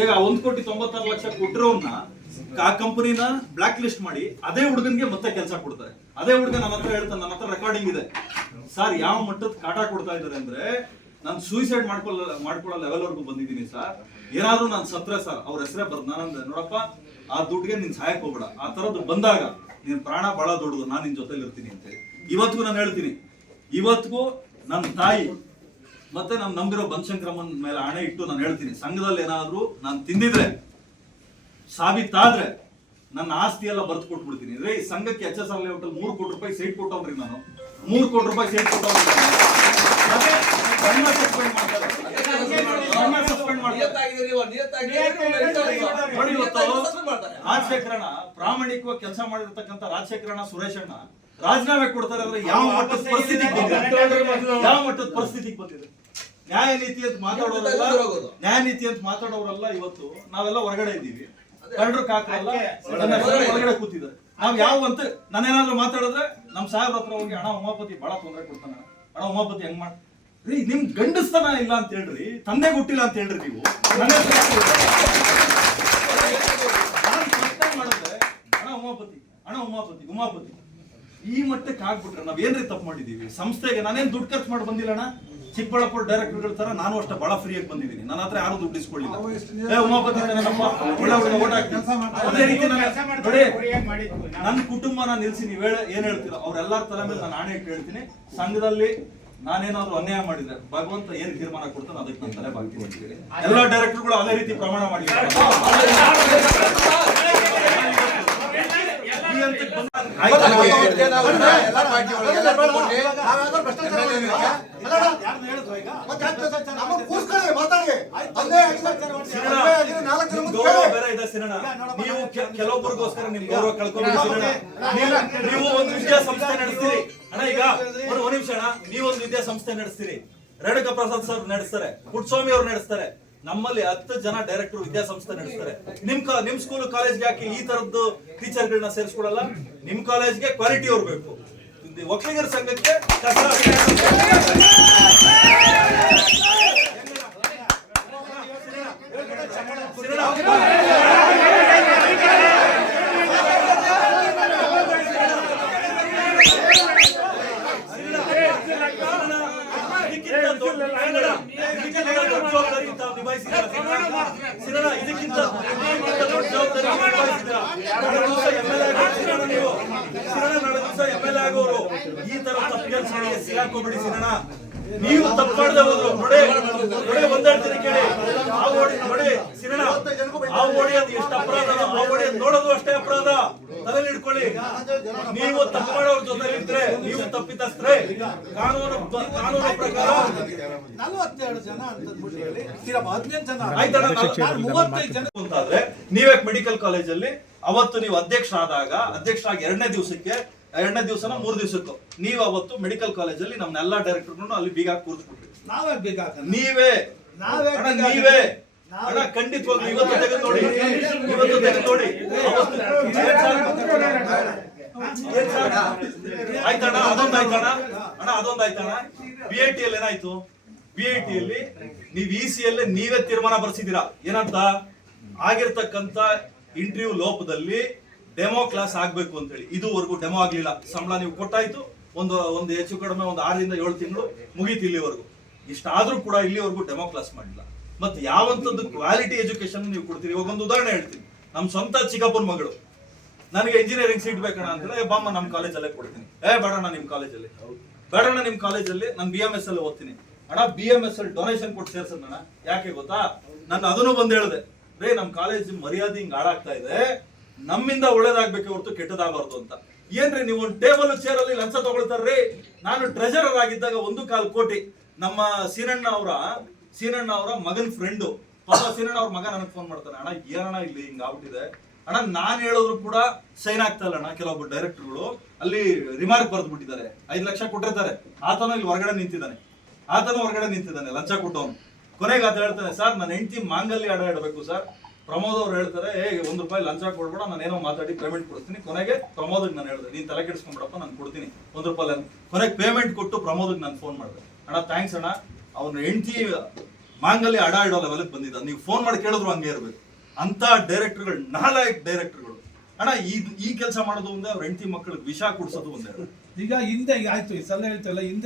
ಈಗ 1,96,00,000 ಕೊಟ್ಟಿರೋನ್ನ ಆ ಕಂಪನಿನ ಬ್ಲಾಕ್ ಲಿಸ್ಟ್ ಮಾಡಿ ಅದೇ ಹುಡುಗನ್ಗೆ ಮತ್ತೆ ಕೆಲಸ ಕೊಡ್ತಾರೆ. ಅದೇ ಹುಡುಗ ನನ್ನ ಹತ್ರ ಹೇಳ್ತಾನೆ, ನನ್ನ ಹತ್ರ ರೆಕಾರ್ಡಿಂಗ್ ಇದೆ ಸರ್, ಯಾವ ಮಟ್ಟದ ಕಾಟ ಕೊಡ್ತಾ ಇದ್ದಾರೆ ಅಂದ್ರೆ ನಾನು ಸೂಸೈಡ್ ಮಾಡ್ಕೊಳ್ಳೋ ಲೆವೆಲ್ ವರ್ಗು ಬಂದಿದ್ದೀನಿ ಸರ್. ಏನಾದ್ರೂ ನಾನು ಸತ್ರೆ ಸರ್ ಅವ್ರ ಹೆಸರೇ ಬರ್ದು ನಾನಂದ್ರೆ ನೋಡಪ್ಪ ಆ ದುಡ್ಡಿಗೆ ನೀನ್ ಸಹಾಯಕ್ ಹೋಗ್ಬೇಡ, ಆ ತರದ್ದು ಬಂದಾಗ ನಿನ್ ಪ್ರಾಣ ಬಹಳ ದೊಡ್ಡದು, ನಾನು ನಿನ್ ಜೊತೆಲಿ ಇರ್ತೀನಿ ಅಂತೇಳಿ ಇವತ್ತಿಗೂ ನಾನು ಹೇಳ್ತೀನಿ. ಇವತ್ತಿಗೂ ನನ್ನ ತಾಯಿ ಮತ್ತೆ ನಾನು ನಂಬಿರೋ ಬನಶಂಕರಮ್ಮನ ಮೇಲೆ ಹಣೆ ಇಟ್ಟು ನಾನು ಹೇಳ್ತೀನಿ, ಸಂಘದಲ್ಲಿ ಏನಾದ್ರೂ ನಾನು ತಿಂದಿದ್ರೆ ಸಾಬೀತಾದ್ರೆ ನನ್ನ ಆಸ್ತಿ ಎಲ್ಲ ಬರ್ತು ಕೊಟ್ಬಿಡ್ತೀನಿ. ರೇ ಸಂಘಕ್ಕೆ HSR ಲೇಔಟ್ 3 ಕೋಟಿ ರೂಪಾಯಿ ಸೈಟ್ ಕೊಟ್ಟವ್ರಿ, ನಾನು 3 ಕೋಟಿ ರೂಪಾಯಿ ಸೈಟ್ ಕೊಟ್ಟವ್ರಿ. ರಾಜಶೇಖರಣ ಪ್ರಾಮಾಣಿಕವಾಗಿ ಕೆಲಸ ಮಾಡಿರ್ತಕ್ಕಂಥ ರಾಜಶೇಖರಣ ಸುರೇಶಣ್ಣ ರಾಜೀನಾಮೆ ಕೊಡ್ತಾರೆ ಅಂದ್ರೆ ಯಾವ ಮಟ್ಟದ ಪರಿಸ್ಥಿತಿಗೆ ಬಂದಿದೆ? ನ್ಯಾಯ ನೀತಿ ಅಂತ ಮಾತಾಡೋರಲ್ಲ ಇವತ್ತು ನಾವೆಲ್ಲ ಹೊರಗಡೆ ಇದ್ದೀವಿ, ಕಳ್ಳರು ಕಾಕಲ್ಲ ಹೊರಗಡೆ ಕೂತಿದ್ದಾರೆ. ನಾವ್ ಯಾವ ಅಂತ ನಾನೇನಾದ್ರೂ ಮಾತಾಡಿದ್ರೆ ನಮ್ ಸಾಹೇಬ್ರ ಹತ್ರ ಹೋಗಿ ಅಣ್ಣ ಉಮಾಪತಿ ಬಹಳ ತೊಂದರೆ ಕೊಡ್ತಾನ, ಅಣ್ಣ ಉಮಾಪತಿ ಹೆಂಗ್ ಮಾಡ್ ರೀ, ನಿಮ್ ಗಂಡಸ್ತನ ಇಲ್ಲ ಅಂತ ಹೇಳ್ರಿ, ತಂದೆ ಗೊತ್ತಿಲ್ಲ ಅಂತ ಹೇಳ್ರಿ ನೀವು. ಮಾಡಿದ್ರೆ ಅಣ್ಣ ಉಮಾಪತಿ ಈ ಮಟ್ಟಕ್ಕೆ ಆಗ್ಬಿಟ್ರೆ ನಾವ್ ಏನ್ರಿ ತಪ್ಪು ಮಾಡಿದೀವಿ? ಸಂಸ್ಥೆಗೆ ನಾನೇನ್ ದುಡ್ಡು ಖರ್ಚು ಮಾಡಿ ಬಂದಿಲ್ಲ ಅಣ್ಣ, ಚಿಕ್ಕಬಳ್ಳಾಪುರ ಡೈರೆಕ್ಟರ್ಗಳ ತರ ನಾನು ಅಷ್ಟೇ ಬಹಳ ಫ್ರೀ ಆಗಿ ಬಂದಿದ್ದೀನಿ, ನನ್ನ ಹತ್ರ ಯಾರು ದುಡ್ಡು ಇಸ್ಕೊಳ್ಳಿಲ್ಲ. ಉಮಾಪತಿ ಅದೇ ರೀತಿ ನನ್ನ ಕುಟುಂಬನ ನಿಲ್ಸಿ ನೀವ್ ಏನ್ ಹೇಳ್ತೀರೋ ಅವ್ರೆಲ್ಲಾರ ತಲೆ ಮೇಲೆ ನಾನು ಆಣೆ ಇಟ್ಟು ಹೇಳ್ತೀನಿ, ಸಂಘದಲ್ಲಿ ನಾನೇನಾದ್ರೂ ಅನ್ಯಾಯ ಮಾಡಿದ್ರೆ ಭಗವಂತ ಏನ್ ತೀರ್ಮಾನ ಕೊಡ್ತಾನೆ ಅದಕ್ಕೆ ನಾನು ತಲೆ ಬಾಗ್ತೀನಿ ಅಂತ ಹೇಳಿ ಎಲ್ಲಾ ಡೈರೆಕ್ಟರ್ಗಳು ಅದೇ ರೀತಿ ಪ್ರಮಾಣ ಮಾಡಿದ್ದಾರೆ. ನೀವು ಕೆಲವೊಬ್ಬರಿಗೋಸ್ಕರ ನಿಮ್ ಗೌರವ ಕಳ್ಕೊಂಡ್ಬಿಡ್ತೀರ. ನೀವು ಒಂದು ವಿದ್ಯಾಸಂಸ್ಥೆ ನಡೆಸ್ತೀರಿ ಅಣ್ಣ, ಈಗ ಒಂದು ನಿಮಿಷ ಅಣ್ಣ, ನೀವೊಂದು ವಿದ್ಯಾಸಂಸ್ಥೆ ನಡೆಸ್ತೀರಿ, ರೇಣುಕಾ ಪ್ರಸಾದ್ ಸರ್ ನಡೆಸ್ತಾರೆ, ಪುಟ್ಟಸ್ವಾಮಿ ಅವ್ರು ನಡೆಸ್ತಾರೆ, ನಮ್ಮಲ್ಲಿ 10 ಜನ ಡೈರೆಕ್ಟರ್ ವಿದ್ಯಾಸಂಸ್ಥೆ ನಡೆಸ್ತಾರೆ. ನಿಮ್ ಸ್ಕೂಲ್ ಕಾಲೇಜ್ಗೆ ಯಾಕೆ ಈ ತರದ್ದು ಟೀಚರ್ಗಳನ್ನ ಸೇರಿಸ್ಕೊಡಲ್ಲ? ನಿಮ್ ಕಾಲೇಜ್ಗೆ ಕ್ವಾಲಿಟಿ ಅವ್ರು ಬೇಕು. ಒಕ್ಕಲಿಗರ ಸಂಘಕ್ಕೆ ಇದಕ್ಕಿಂತ MLA ಆಗೋರು ಈ ತರ ತಪ್ಪು ಕೆಲಸಗಳಿಗೆ ಸಿಗಾಕೋಬಿಡಿ ಸಿರಣ. ನೀವು ತಪ್ಪು ಮಾಡದೆ ಹೋದ್ರು ನೋಡಿ ಒಂದೆರಡು ಕೇಳಿ ಆ ಓಡಿ ನೋಡಿ ಸಿರಣ, ಆ ಓಡಿ ಅದು ಎಷ್ಟು ಅಪರಾಧ, ಆ ಓಡಿ ನೋಡೋದು ಅಷ್ಟೇ ಅಪರಾಧ. ತಲೆಯಲ್ಲಿ ಇಟ್ಕೊಳ್ಳಿ, ನೀವು ತಪ್ಪು ಮಾಡೋರ ಜೊತೆ ಇದ್ರೆ ನೀವು ತಪ್ಪಿತಸ್ಥರೇ. ಕಾನೂನು ಪ್ರಕಾರ 42 ಜನ ಅಂತಾದ್ರೆ ನೀವೇ ಮೆಡಿಕಲ್ ಕಾಲೇಜಲ್ಲಿ ಅವತ್ತು ನೀವು ಅಧ್ಯಕ್ಷರಾಗಿ 2ನೇ ದಿವಸನ 3 ದಿವಸಕ್ಕೂ ನೀವು ಅವತ್ತು ಮೆಡಿಕಲ್ ಕಾಲೇಜಲ್ಲಿ ನಮ್ನೆಲ್ಲಾ ಡೈರೆಕ್ಟರ್ಗಳನ್ನು ಅಲ್ಲಿ ಬೀಗ ಕೂರಿಸ್ಬಿಟ್ರಿ. ನೀವೇ ಅಣ್ಣ ಖಂಡಿತವಾಗ್ಲೂ ಇವತ್ತು ತೆಗೆದು ನೋಡಿ ಆಯ್ತಣ್ಣ. ಅದೊಂದಾಯ್ತಣ್ಣ. BIT ಅಲ್ಲಿ ಏನಾಯ್ತು? BIT ಅಲ್ಲಿ ನೀವು EC ಅಲ್ಲಿ ನೀವೇ ತೀರ್ಮಾನ ಬರ್ಸಿದ್ದೀರಾ ಏನಂತ, ಆಗಿರ್ತಕ್ಕಂತ ಇಂಟರ್ವ್ಯೂ ಲೋಪದಲ್ಲಿ ಡೆಮೋ ಕ್ಲಾಸ್ ಆಗ್ಬೇಕು ಅಂತ ಹೇಳಿ. ಇದುವರೆಗೂ ಡೆಮೋ ಆಗ್ಲಿಲ್ಲ. ಸಂಬಳ ನೀವು ಕೊಟ್ಟಾಯ್ತು, ಒಂದು ಹೆಚ್ಚು ಕಡಿಮೆ 6 ರಿಂದ 7 ತಿಂಗಳು ಮುಗೀತು ಇಲ್ಲಿವರೆಗೂ. ಇಷ್ಟಾದ್ರೂ ಕೂಡ ಇಲ್ಲಿವರೆಗೂ ಡೆಮೋ ಕ್ಲಾಸ್ ಮಾಡಿಲ್ಲ. ಮತ್ತೆ ಯಾವಂತದ್ದು ಕ್ವಾಲಿಟಿ ಎಜುಕೇಶನ್ ನೀವು ಕೊಡ್ತೀರಿ? ಇವಾಗ ಒಂದು ಉದಾಹರಣೆ ಹೇಳ್ತೀನಿ. ನಮ್ ಸ್ವಂತ ಚಿಕ್ಕಪ್ಪನ ಮಗಳು ನನಗೆ ಇಂಜಿನಿಯರಿಂಗ್ ಸೀಟ್ ಬೇಕಣ್ಣ ಅಂತ ಬಾಮ್ಮ ನಮ್ ಕಾಲೇಜಲ್ಲೇ ಕೊಡ್ತೀನಿ. ಬೇಡಣ್ಣ ನಿಮ್ ಕಾಲೇಜಲ್ಲಿ ನಾನು BMS ಅಲ್ಲಿ ಓದ್ತೀನಿ ಅಣ್ಣ. BMS ಅಲ್ಲಿ ಡೊನೇಷನ್ ಕೊಟ್ಟು ಸೇರ್ಸೋಣ. ಯಾಕೆ ಗೊತ್ತಾ? ನಾನು ಅದನ್ನು ಬಂದು ಹೇಳಿದೆ, ರೇ ನಮ್ ಕಾಲೇಜ್ ಮರ್ಯಾದೆ ಹಿಂಗ್ ಹಾಳಾಗ್ತಾ ಇದೆ, ನಮ್ಮಿಂದ ಒಳ್ಳೇದಾಗ್ಬೇಕೆ ಹೊರತು ಕೆಟ್ಟದಾಗಬಾರ್ದು ಅಂತ. ಏನ್ರಿ ನೀವು ಒಂದು ಟೇಬಲ್ ಚೇರ್ ಅಲ್ಲಿ ಲಂಚ ತಗೊಳ್ತಾರ್ರಿ? ನಾನು ಟ್ರೆಜರರ್ ಆಗಿದ್ದಾಗ 1.25 ಕೋಟಿ ನಮ್ಮ ಸೀನಣ್ಣ ಅವರ ಮಗನ್ ಫ್ರೆಂಡು ಪಾಪ ಸೀನಣ್ಣ ಅವ್ರ ಮಗ ನನಗೆ ಫೋನ್ ಮಾಡ್ತಾನೆ, ಅಣ್ಣ ಏನಣ್ಣ ಇಲ್ಲಿ ಹಿಂಗ ಆಗ್ಬಿಟ್ಟಿದೆ ಅಣ್ಣ. ನಾನ್ ಹೇಳಿದ್ರು ಕೂಡ ಸೈನ್ ಆಗ್ತಾ ಇಲ್ಲ ಅಣ್ಣ. ಕೆಲವೊಬ್ಬರು ಡೈರೆಕ್ಟರ್ಗಳು ಅಲ್ಲಿ ರಿಮಾರ್ಕ್ ಬರೆದು ಬಿಟ್ಟಿದ್ದಾರೆ, 5 ಲಕ್ಷ ಕೊಟ್ಟಿರ್ತಾರೆ. ಆತನ ಇಲ್ಲಿ ಹೊರಗಡೆ ನಿಂತಿದ್ದಾನೆ ಲಂಚ ಕೊಟ್ಟವನು. ಕೊನೆಗೆ ಆತ ಹೇಳ್ತಾನೆ, ಸರ್ ನನ್ನ ಹೆಂಡತಿ ಮಾಂಗಲ್ಯ ಅಡ ಇಡಬೇಕು ಸರ್. ಪ್ರಮೋದ್ ಅವ್ರು ಹೇಳ್ತಾರೆ, ₹1 ಲಂಚ ಕೊಡ್ಬೇಡ, ನಾನು ಏನೋ ಮಾತಾಡಿ ಪೇಮೆಂಟ್ ಕೊಡ್ತೀನಿ. ಕೊನೆಗೆ ಪ್ರಮೋದ್ಗೆ ನಾನು ಹೇಳಿದೆ, ನೀನ್ ತಲೆ ಕೆಡಿಸ್ಕೊಂಡ್ಬಿಡಪ್ಪ, ನಾನು ಕೊಡ್ತೀನಿ ₹1. ಕೊನೆಗೆ ಪೇಮೆಂಟ್ ಕೊಟ್ಟು ಪ್ರಮೋದ್ಗೆ ನಾನು ಫೋನ್ ಮಾಡಿದೆ, ಅಣ್ಣ ಥ್ಯಾಂಕ್ಸ್ ಅಣ್ಣ, ಅವ್ನ ಹೆಂಡತಿ ಮಾಂಗಲ್ಯ ಅಡ ಇಡೋ ಲೆವೆಲ್ಗೆ ಬಂದಿದ್ದ. ನೀವು ಫೋನ್ ಮಾಡಿ ಕೇಳಿದ್ರು ಹಂಗೆ ಇರ್ಬೇಕು. ಅಂತ ಡೈರೆಕ್ಟರ್ಗಳು, ನಾಲಾಯಕ್ ಡೈರೆಕ್ಟರ್ಗಳು. ಅಣ್ಣ ಈ ಕೆಲಸ ಮಾಡೋದು ಒಂದೇ, ಅವ್ರ ಹೆಂಡತಿ ಮಕ್ಕಳಿಗೆ ವಿಷ ಕುಡ್ಸೋದು ಒಂದೇ. ಈಗ ಹಿಂದೆ ಆಯ್ತು, ಈ ಸಲ ಹೇಳ್ತಿಲ್ಲ ಹಿಂದೆ